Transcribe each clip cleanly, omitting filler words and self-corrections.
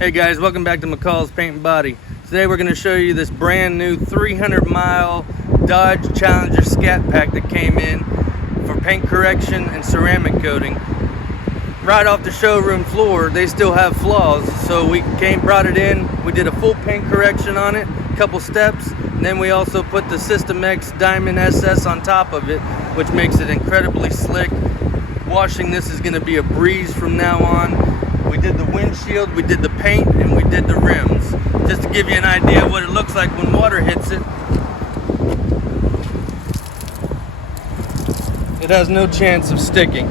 Hey guys, welcome back to McCall's Paint and Body. Today we're going to show you this brand new 300-mile Dodge Challenger Scat Pack that came in for paint correction and ceramic coating. Right off the showroom floor, they still have flaws, so we brought it in, we did a full paint correction on it, a couple steps, and then we also put the System X Diamond SS on top of it, which makes it incredibly slick. Washing this is going to be a breeze from now on. We did the windshield, we did the paint, and we did the rims. Just to give you an idea of what it looks like when water hits it. It has no chance of sticking.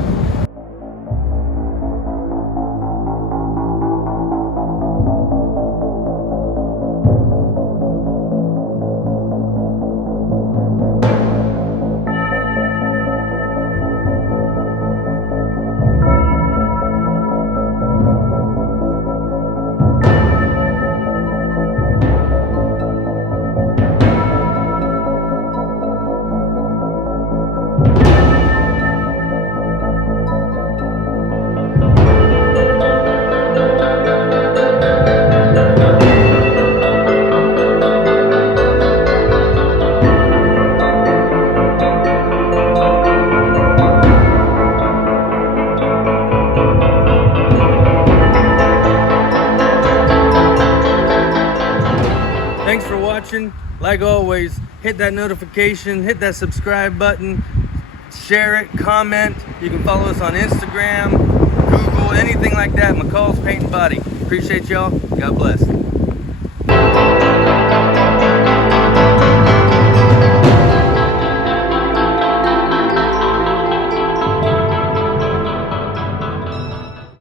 Thanks for watching. Like always, hit that notification, hit that subscribe button, share it, comment. You can follow us on Instagram, Google, anything like that. McCall's Paint and Body. Appreciate y'all. God bless.